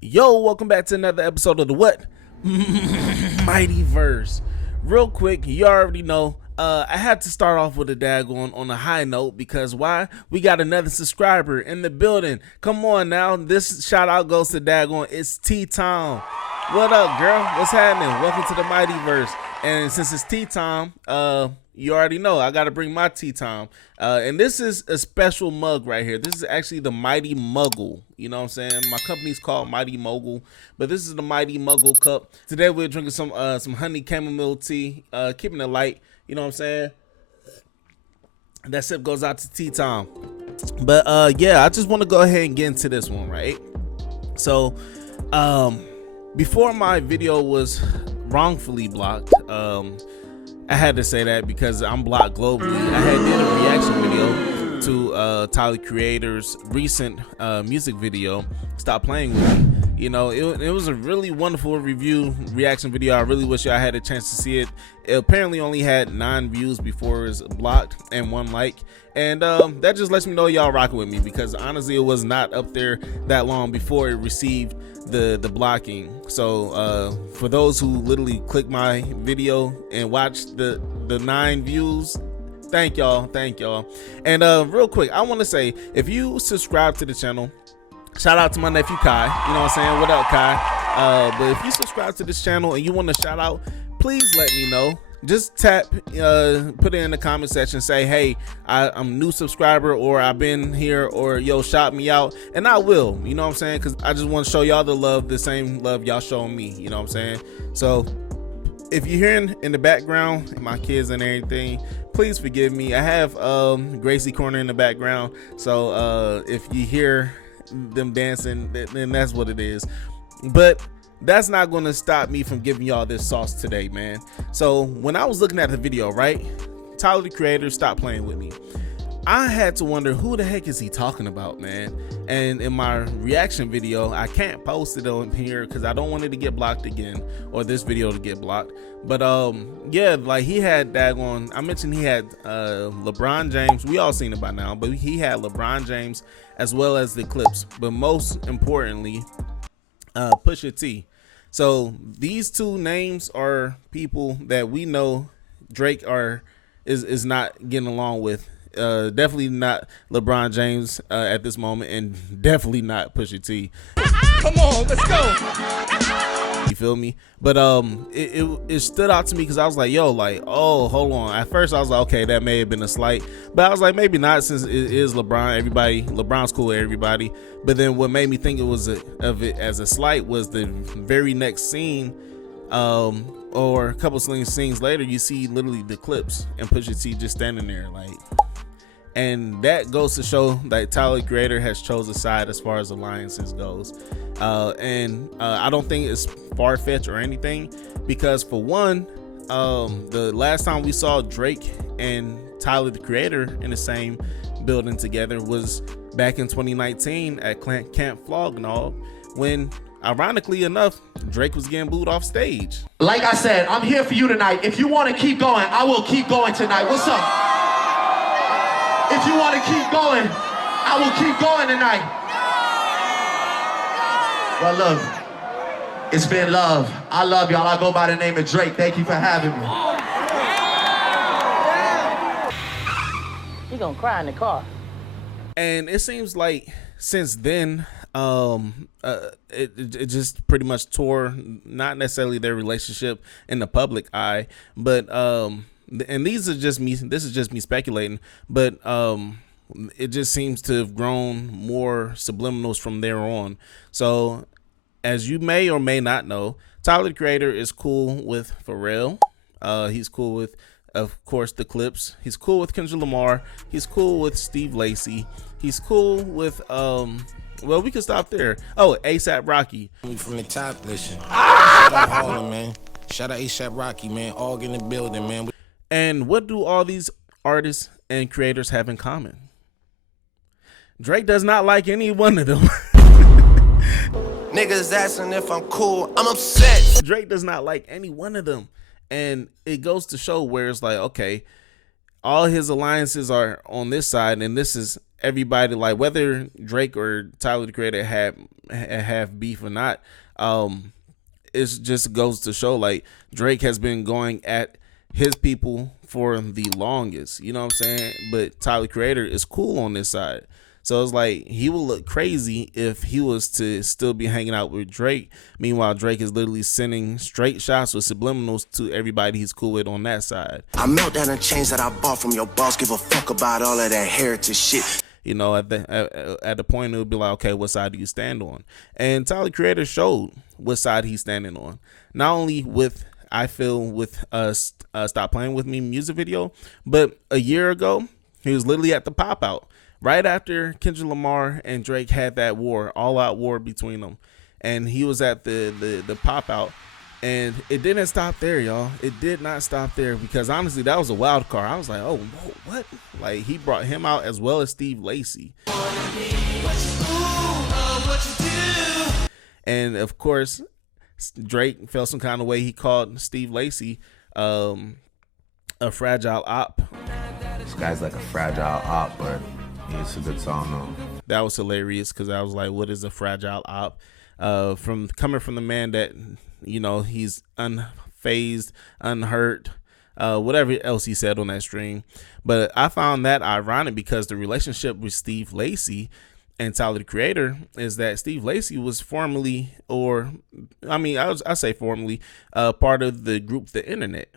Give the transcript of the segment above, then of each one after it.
Yo, welcome back to another episode of the what? Miightyverse. Real quick, you already know, I had to start off with a daggone on a high note because why? We got another subscriber in the building. Come on now, this shout out goes to daggone. It's T-Tom. What up, girl? What's happening? Welcome to the Miightyverse. And since it's tea time, you already know I gotta bring my tea time. And this is a special mug right here. This is actually the Mighty Muggle. You know what I'm saying? My company's called Mighty Mogul, but this is the Mighty Muggle cup. Today we're drinking some honey chamomile tea, keeping it light. You know what I'm saying? That sip goes out to tea time. But yeah, I just want to go ahead and get into this one, right? So, before my video was wrongfully blocked, I had to say that because I'm blocked globally. I had did a reaction video to Tyler Creator's recent music video, Stop Playing With Me. You know, it was a really wonderful reaction video. I really wish I had a chance to see it. It apparently only had 9 views before it was blocked and 1 like, and that just lets me know y'all rocking with me, because honestly it was not up there that long before it received the blocking. So for those who literally click my video and watch the 9 views, thank y'all. And real quick, I want to say, if you subscribe to the channel, shout out to my nephew Kai. You know what I'm saying? What up, Kai? But if you subscribe to this channel and you want to shout out, please let me know. Just put it in the comment section, say, hey, I'm a new subscriber, or I've been here, or yo, shout me out, and I will. You know what I'm saying? Because I just want to show y'all the love, the same love y'all showing me. You know what I'm saying? So if you're hearing in the background my kids and everything, please forgive me. I have Gracie Corner in the background, so if you hear them dancing, then that's what it is. But that's not going to stop me from giving y'all this sauce today, man. So when I was looking at the video, right, Tyler the Creator, Stop Playing With Me, I had to wonder, who the heck is he talking about, man? And in my reaction video, I can't post it on here because I don't want it to get blocked again, or this video to get blocked. But yeah, like he had daggone, I mentioned he had LeBron James. We all seen it by now, but he had LeBron James as well as the Clips, but most importantly, Pusha T. So these two names are people that we know Drake is not getting along with. Definitely not LeBron James at this moment, and definitely not Pusha T. Come on, let's go. You feel me? But it stood out to me because I was like, yo, like, oh, hold on. At first I was like, okay, that may have been a slight, but I was like, maybe not, since it is LeBron. LeBron's cool with everybody. But then what made me think it was of it as a slight was the very next scene, or a couple scenes later, you see literally the Clips and Pusha T just standing there, like. And that goes to show that Tyler Creator has chosen a side as far as alliances goes. And I don't think it's far-fetched or anything, because for one, the last time we saw Drake and Tyler the Creator in the same building together was back in 2019 at Camp Flog Gnaw, when ironically enough, Drake was getting booed off stage. Like I said, I'm here for you tonight. If you want to keep going, I will keep going tonight. What's up? If you want to keep going, I will keep going tonight. Well, look, it's been love. I love y'all. I go by the name of Drake. Thank you for having me. You're gonna cry in the car. And it seems like since then, it just pretty much tore, not necessarily their relationship in the public eye, but and this is just me speculating, but it just seems to have grown more subliminals from there on. So as you may or may not know, Tyler the Creator is cool with Pharrell. He's cool with, of course, the Clips. He's cool with Kendrick Lamar. He's cool with Steve Lacy. He's cool with well, we can stop there. Oh, A$AP Rocky. From the top, listen. Shout out Harlem, man. Shout out A$AP Rocky, man. All in the building, man. And what do all these artists and creators have in common? Drake does not like any one of them. Niggas asking if I'm cool. I'm upset. Drake does not like any one of them. And it goes to show where it's like, okay, all his alliances are on this side, and this is everybody, like whether Drake or Tyler the Creator have beef or not, it just goes to show like Drake has been going at his people for the longest, you know what I'm saying? But Tyler the Creator is cool on this side. So it's like he will look crazy if he was to still be hanging out with Drake. Meanwhile, Drake is literally sending straight shots with subliminals to everybody he's cool with on that side. I melt down the chains that I bought from your boss. Give a fuck about all of that heritage shit. You know, at the point it would be like, okay, what side do you stand on? And Tyler the Creator showed what side he's standing on. Not only with Stop Playing With Me music video, but a year ago he was literally at the pop out. Right after Kendrick Lamar and Drake had that war, all out war between them. And he was at the pop out. And it didn't stop there, y'all. It did not stop there, because honestly, that was a wild card. I was like, oh, what? Like, he brought him out as well as Steve Lacy. And of course, Drake felt some kind of way. He called Steve Lacy a fragile op. This guy's like a fragile op, but it's a good song though. That was hilarious, because I was like, what is a fragile op? Coming from the man that, you know, he's unfazed, unhurt, whatever else he said on that stream. But I found that ironic, because the relationship with Steve Lacy and Tyler the Creator is that Steve Lacy was formerly, I say formerly, part of the group The Internet.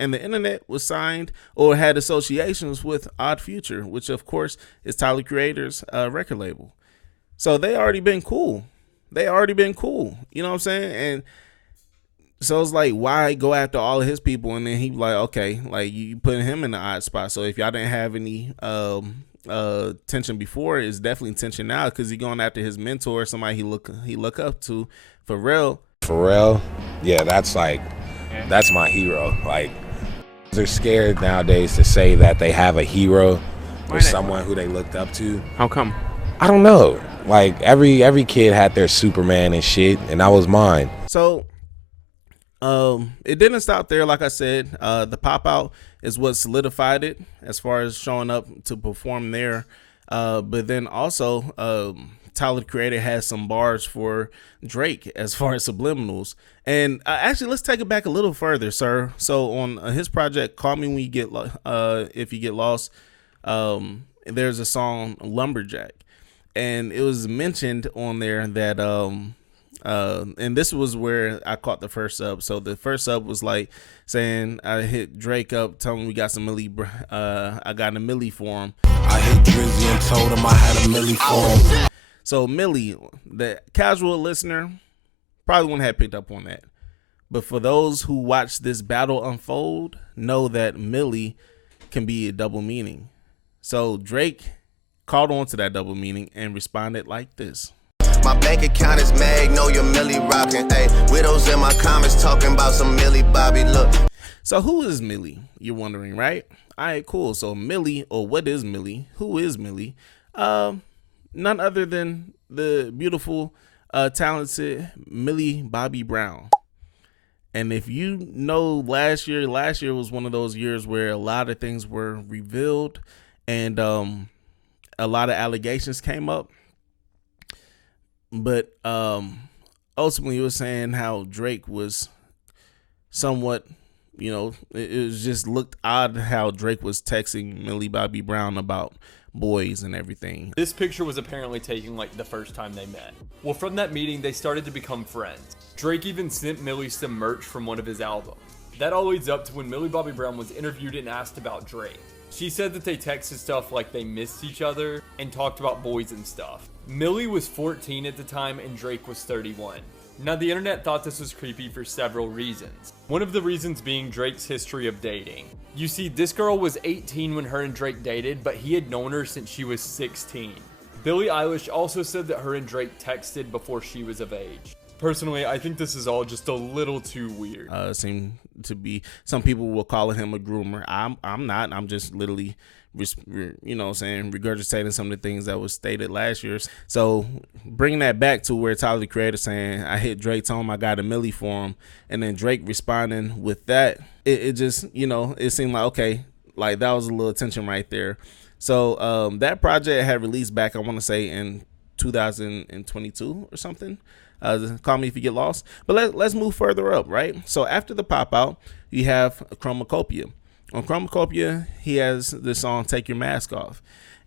And The Internet was signed or had associations with Odd Future, which of course is Tyler the Creator's record label. So they already been cool. You know what I'm saying? And so it's like, why go after all of his people? And then he like, okay, like you putting him in the odd spot. So if y'all didn't have any tension before, it's definitely tension now, because he going after his mentor, somebody he look up to, Pharrell. Yeah, that's my hero. Like, they're scared nowadays to say that they have a hero or someone who they looked up to. How come? I don't know. Like, every kid had their Superman and shit, and that was mine. So it didn't stop there. Like I said, the pop out is what solidified it as far as showing up to perform there. But then also Tyler the Creator has some bars for Drake as far as subliminals. And actually, let's take it back a little further, sir. So on his project, Call Me When You Get If You Get Lost, there's a song Lumberjack, and it was mentioned on there that and this was where I caught the first sub. So the first sub was like saying, I hit Drake up, telling him we got some Millie, I got a Millie for him. I hit Drizzy and told him I had a Millie for him. So Millie, the casual listener, probably wouldn't have picked up on that. But for those who watch this battle unfold, know that Millie can be a double meaning. So Drake caught on to that double meaning and responded like this. My bank account is Magnolia Millie rockin', ayy. Widows in my comments talking about some Millie Bobby, look. So who is Millie? You're wondering, right? All right, cool. So Millie, or what is Millie? Who is Millie? None other than the beautiful, talented Millie Bobby Brown. And if you know, last year was one of those years where a lot of things were revealed and a lot of allegations came up. But ultimately, it was saying how Drake was somewhat, you know, it was just looked odd how Drake was texting Millie Bobby Brown about boys and everything. This picture was apparently taken like the first time they met. Well, from that meeting, they started to become friends. Drake even sent Millie some merch from one of his albums. That all leads up to when Millie Bobby Brown was interviewed and asked about Drake. She said that they texted stuff like they missed each other and talked about boys and stuff. Millie was 14 at the time and Drake was 31. Now, the internet thought this was creepy for several reasons. One of the reasons being Drake's history of dating. You see, this girl was 18 when her and Drake dated, but he had known her since she was 16. Billie Eilish also said that her and Drake texted before she was of age. Personally, I think this is all just a little too weird. Seem to be, some people will call him a groomer. I'm not. I'm just literally, you know, saying, regurgitating some of the things that was stated last year. So bringing that back to where Tyler the Creator saying, I hit Drake, told him I got a Millie for him, and then Drake responding with that, it just, you know, it seemed like, okay, like that was a little tension right there. So that project had released back, I want to say, in 2022 or something. Call me if you get lost. But let's move further up, right? So after the pop out, you have Chromacopia. On Chromacopia, he has the song Take Your Mask Off.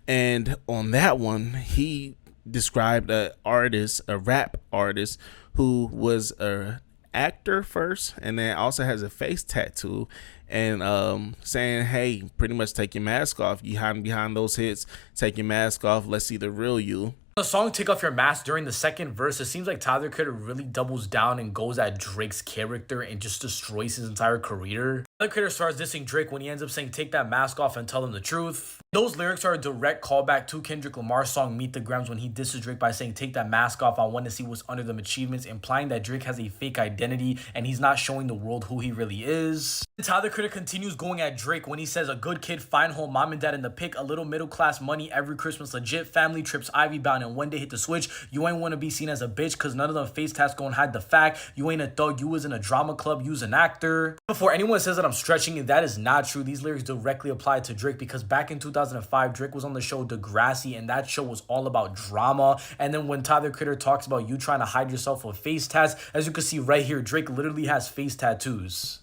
And on that one, he described a rap artist who was a actor first, and then also has a face tattoo, and saying, hey, pretty much take your mask off. You hiding behind those hits, take your mask off, let's see the real you. The song Take Off Your Mask, during the second verse, it seems like Tyler Creator really doubles down and goes at Drake's character and just destroys his entire career. Tyler Creator starts dissing Drake when he ends up saying, take that mask off and tell him the truth. Those lyrics are a direct callback to Kendrick Lamar's song Meet the Grams when he disses Drake by saying, take that mask off, I want to see what's under them achievements, implying that Drake has a fake identity and he's not showing the world who he really is. Tyler Creator continues going at Drake when he says, a good kid, fine home, mom and dad in the pic, a little middle class money every Christmas, legit family trips, Ivy bound, and one day hit the switch. You ain't want to be seen as a bitch cause none of them face tats gonna hide the fact. You ain't a thug, you was in a drama club, you's an actor. Before anyone says that I'm stretching, that is not true. These lyrics directly apply to Drake because back in 2005, Drake was on the show Degrassi, and that show was all about drama. And then when Tyler Creator talks about you trying to hide yourself with face tats, as you can see right here, Drake literally has face tattoos.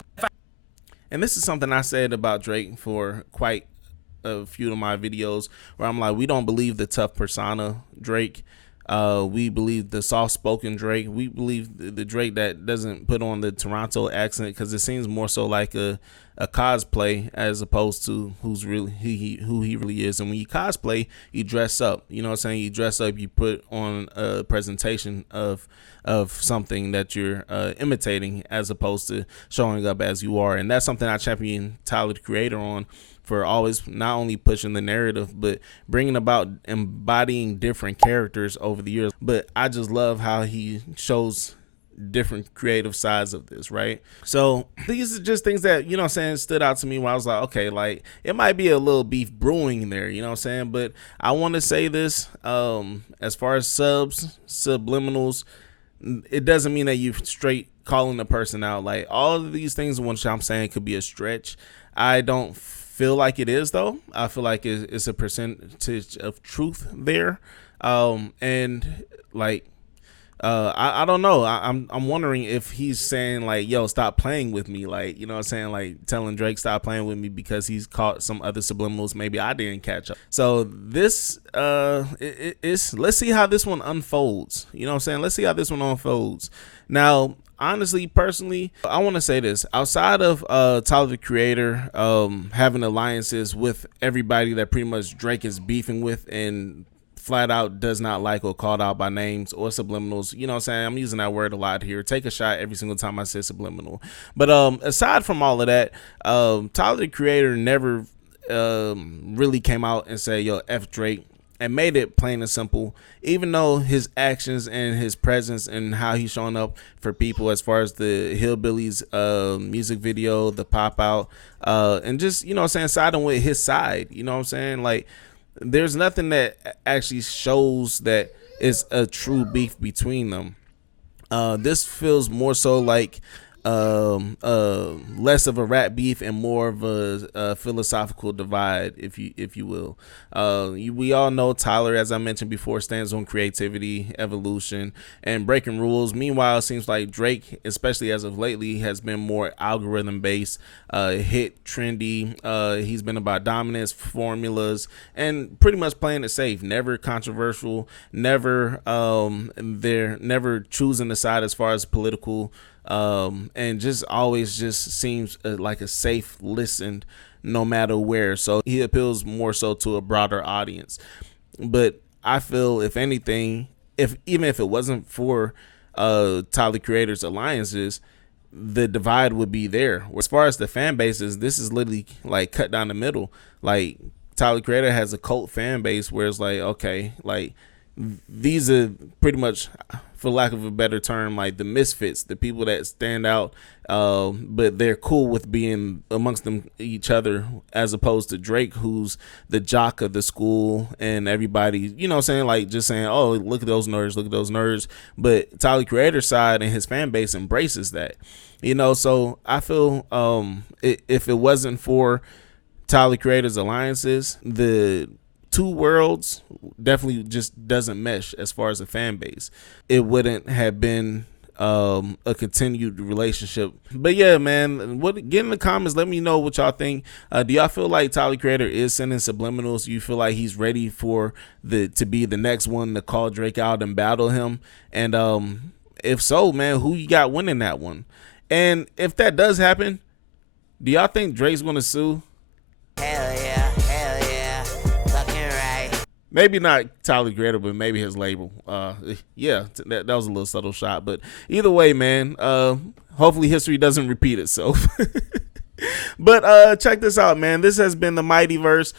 And this is something I said about Drake for quite a few of my videos, where I'm like, we don't believe the tough persona Drake. We believe the soft-spoken Drake. We believe the Drake that doesn't put on the Toronto accent, because it seems more so like a cosplay as opposed to who he really is. And when you cosplay, you dress up. You know what I'm saying? You dress up. You put on a presentation of something that you're imitating, as opposed to showing up as you are. And that's something I champion Tyler the Creator on, for always not only pushing the narrative, but bringing about embodying different characters over the years. But I just love how he shows different creative sides of this, right? So these are just things that, you know what I'm saying, stood out to me when I was like, okay, like it might be a little beef brewing there, you know what I'm saying? But I want to say this, as far as subliminals, it doesn't mean that you straight calling the person out. Like all of these things, which I'm saying could be a stretch. I don't feel like it is, though. I feel like it's a percentage of truth there, and like I don't know. I'm wondering if he's saying like, yo, stop playing with me, like, you know what I'm saying, like telling Drake stop playing with me because he's caught some other subliminals maybe I didn't catch up. So this it's let's see how this one unfolds. You know what I'm saying? Let's see how this one unfolds. Now, honestly, personally, I want to say this. Outside of Tyler the Creator having alliances with everybody that pretty much Drake is beefing with and flat out does not like or called out by names or subliminals, you know what I'm saying? I'm using that word a lot here. Take a shot every single time I say subliminal. But aside from all of that, Tyler the Creator never really came out and said, yo, F Drake, and made it plain and simple, even though his actions and his presence and how he's showing up for people, as far as the Hillbillies music video, the pop out, and just, you know what I'm saying, siding with his side, you know what I'm saying? Like, there's nothing that actually shows that it's a true beef between them. This feels more so like less of a rap beef and more of a philosophical divide, if you will. We all know Tyler, as I mentioned before, stands on creativity, evolution, and breaking rules. Meanwhile, it seems like Drake, especially as of lately, has been more algorithm based, hit trendy. He's been about dominance, formulas, and pretty much playing it safe. Never controversial, never choosing a side as far as political, and just always just seems like a safe listen no matter where. So he appeals more so to a broader audience. But I feel, if anything, even if it wasn't for Tyler Creator's alliances, the divide would be there. As far as the fan bases, this is literally like cut down the middle. Like, Tyler Creator has a cult fan base where it's like, okay, like these are pretty much, for lack of a better term, like the misfits, the people that stand out, but they're cool with being amongst each other, as opposed to Drake, who's the jock of the school, and everybody, you know what I'm saying, like just saying, oh, look at those nerds. But Tyler Creator's side and his fan base embraces that, you know. So I feel if it wasn't for Tyler Creator's alliances, the two worlds definitely just doesn't mesh as far as a fan base. It wouldn't have been a continued relationship. But yeah, man, get in the comments, let me know what y'all think. Do y'all feel like Tyler Creator is sending subliminals? Do you feel like he's ready for to be the next one to call Drake out and battle him? And if so, man, who you got winning that one? And if that does happen, do y'all think Drake's gonna sue? Hell yeah, fucking right. Maybe not Tyler Creator, but maybe his label. Yeah, that was a little subtle shot. But either way, man, hopefully history doesn't repeat itself. But check this out, man. This has been the Miightyverse,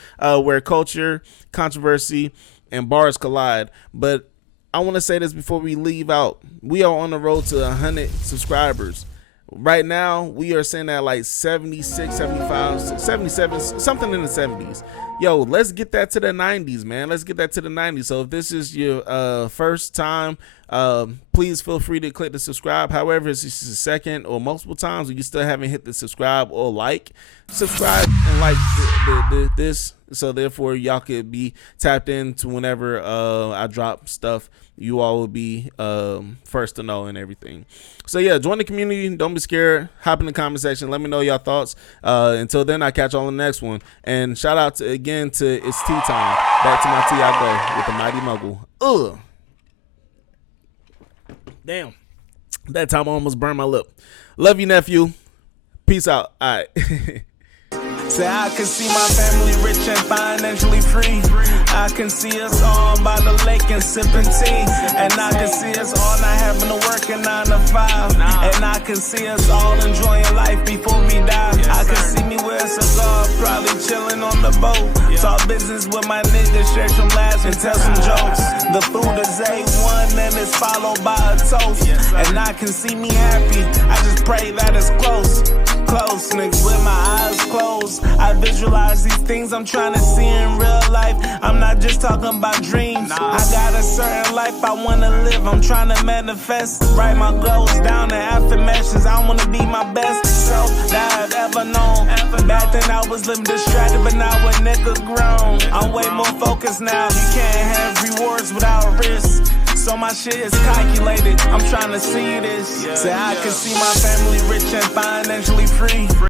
where culture, controversy, and bars collide. But I want to say this before we leave out. We are on the road to 100 subscribers. Right now, we are sitting at like 76, 75, 77, something in the 70s. Yo, let's get that to the 90s, man. Let's get that to the 90s. So if this is your first time, please feel free to click the subscribe. However, if this is the second or multiple times and you still haven't hit the subscribe or subscribe and like this. So therefore, y'all could be tapped into whenever I drop stuff. You all will be first to know and everything. So yeah, join the community. Don't be scared. Hop in the comment section. Let me know your thoughts. Until then, I catch y'all on the next one. And shout out again to It's Tea Time. Back to my tea I go with the Mighty Muggle. Ugh. Damn. That time I almost burned my lip. Love you, nephew. Peace out. All right. Say I can see my family rich and financially free. I can see us all by the lake and sipping tea. And I can see us all not having to work a 9 to 5. And I can see us all enjoying life before we die. I can see me with a cigar, probably chilling on the boat. Talk business with my niggas, share some laughs and tell some jokes. The food is A1 and it's followed by a toast. And I can see me happy, I just pray that it's close, niggas, with my eyes closed. I visualize these things I'm trying to see in real life. I'm not just talking about dreams. I got a certain life I wanna live. I'm trying to manifest, write my goals down in affirmations. I wanna be my best self that I've ever known. Back then I was living distracted, but now a nigga grown. I'm way more focused now. You can't have rewards without risk. So my shit is calculated. I'm trying to see this. Say I can see my family rich and financially free.